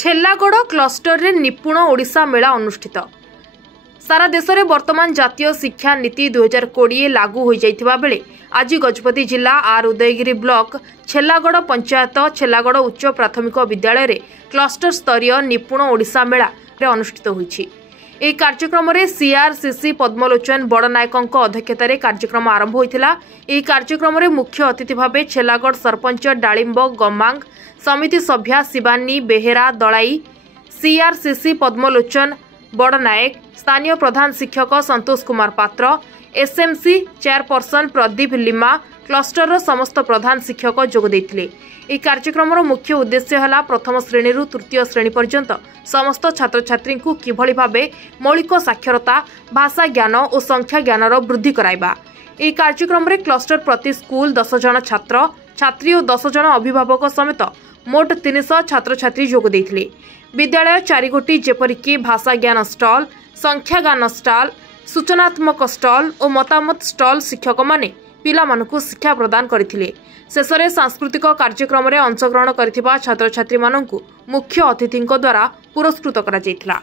छेल्लागड़ cluster रे निपुण ओडिशा मेला अनुष्ठित। सारा देश में वर्तमान जातीय शिक्षा नीति 2020 लागू हो जाइथिबा बेले आज गजपति जिला आर उदयगिरी ब्लॉक छेल्लागड़ पंचायत छेल्लागड़ उच्च प्राथमिक विद्यालय रे क्लस्टर स्तरीय निपुण ओडिशा मेला अनुष्ठित होईछि। ଏହି କାର୍ଯ୍ୟକ୍ରମରେ सीआरसीसी पद्मलोचन बड़नायकों अध्यक्षतार कार्यक्रम आरंभ होता। ଏହି କାର୍ଯ୍ୟକ୍ରମରେ मुख्य अतिथि भावे छेल्लागड़ सरपंच डालिंब गमांग, समिति सभ्या शिवानी बेहेरा दलाई, सीआरसीसी पद्मलोचन बड़नायक, स्थानीय प्रधान शिक्षक संतोष कुमार पात्र, SMC chairperson Pradeep lima, cluster समस्त प्रधान शिक्षक जोग देथिले। ଏହି କାର୍ଯ୍ୟକ୍ରମର मुख्य उद्देश्य है प्रथम श्रेणी तृतीय श्रेणी पर्यंत समस्त छात्र छात्री को किभଳି भावे मौलिक साक्षरता, भाषा ज्ञान और संख्या ज्ञान वृद्धि कराइबा। ଏହି कार्यक्रम में क्लस्टर प्रति स्कूल 10 जन छात्र छात्री और 10 जन अभिभावक समेत मोट 300 छात्र छात्री जोग देथिले। विद्यालय 4 गोटी जेपरिक भाषा ज्ञान स्टल, संख्या ज्ञान स्टल, सूचनात्मक स्टल और मतामत स्टल शिक्षक माने पिलामानकु शिक्षा प्रदान करथिले। शेष में सांस्कृतिक कार्यक्रम में अंशग्रहण करथिबा छात्र छात्री मानकु मुख्य अतिथि द्वारा पुरस्कृत करा जायथिला।